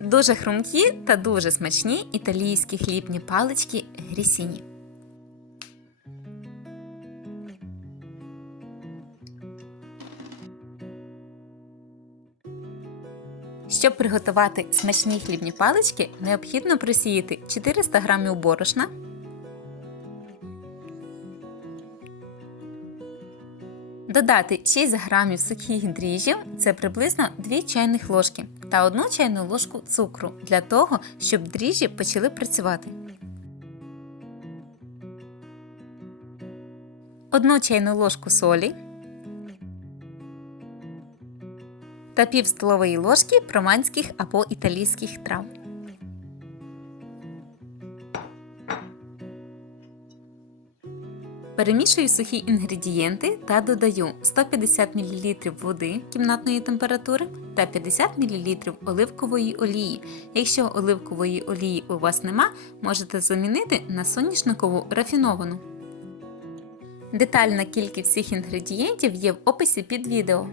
Дуже хрумкі та дуже смачні італійські хлібні палички грісіні. Щоб приготувати смачні хлібні палички, необхідно просіяти 400 г борошна, додати 6 г сухих дріжджів, це приблизно 2 чайних ложки, та 1 чайну ложку цукру для того, щоб дріжджі почали працювати. 1 чайну ложку солі та пів столової ложки проманських або італійських трав. Перемішую сухі інгредієнти та додаю 150 мл води кімнатної температури та 50 мл оливкової олії. Якщо оливкової олії у вас нема, можете замінити на соняшникову рафіновану. Детальна кількість всіх інгредієнтів є в описі під відео.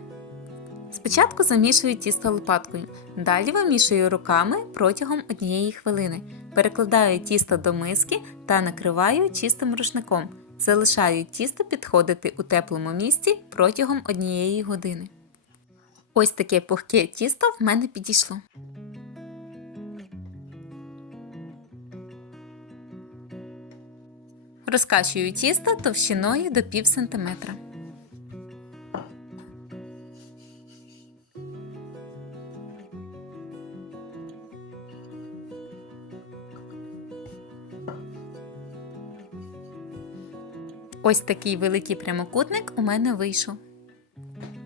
Спочатку замішую тісто лопаткою, далі вимішую руками протягом однієї хвилини. Перекладаю тісто до миски та накриваю чистим рушником. Залишаю тісто підходити у теплому місці протягом однієї години. Ось таке пухке тісто в мене підійшло. Розкачую тісто товщиною до пів сантиметра. Ось такий великий прямокутник у мене вийшов.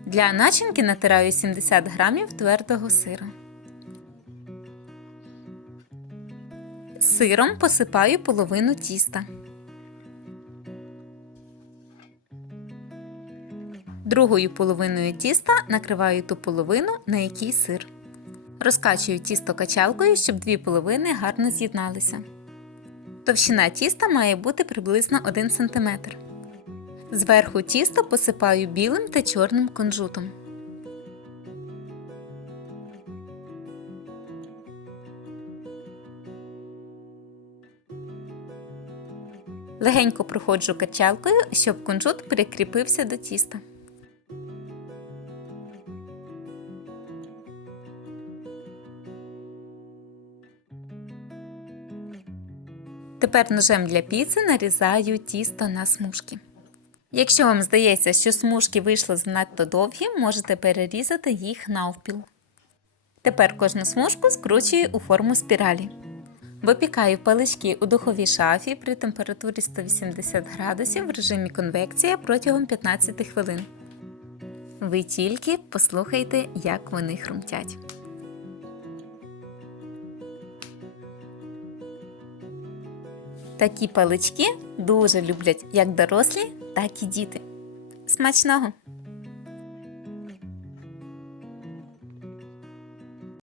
Для начинки натираю 70 грамів твердого сиру. Сиром посипаю половину тіста. Другою половиною тіста накриваю ту половину, на якій сир. Розкачую тісто качалкою, щоб дві половини гарно з'єдналися. Товщина тіста має бути приблизно 1 см. Зверху тісто посипаю білим та чорним кунжутом. Легенько проходжу качалкою, щоб кунжут прикріпився до тіста. Тепер ножем для піци нарізаю тісто на смужки. Якщо вам здається, що смужки вийшли занадто довгі, можете перерізати їх навпіл. Тепер кожну смужку скручую у форму спіралі. Випікаю палички у духовій шафі при температурі 180 градусів в режимі конвекція протягом 15 хвилин. Ви тільки послухайте, як вони хрумтять. Такі палички дуже люблять як дорослі, так і діти. Смачного!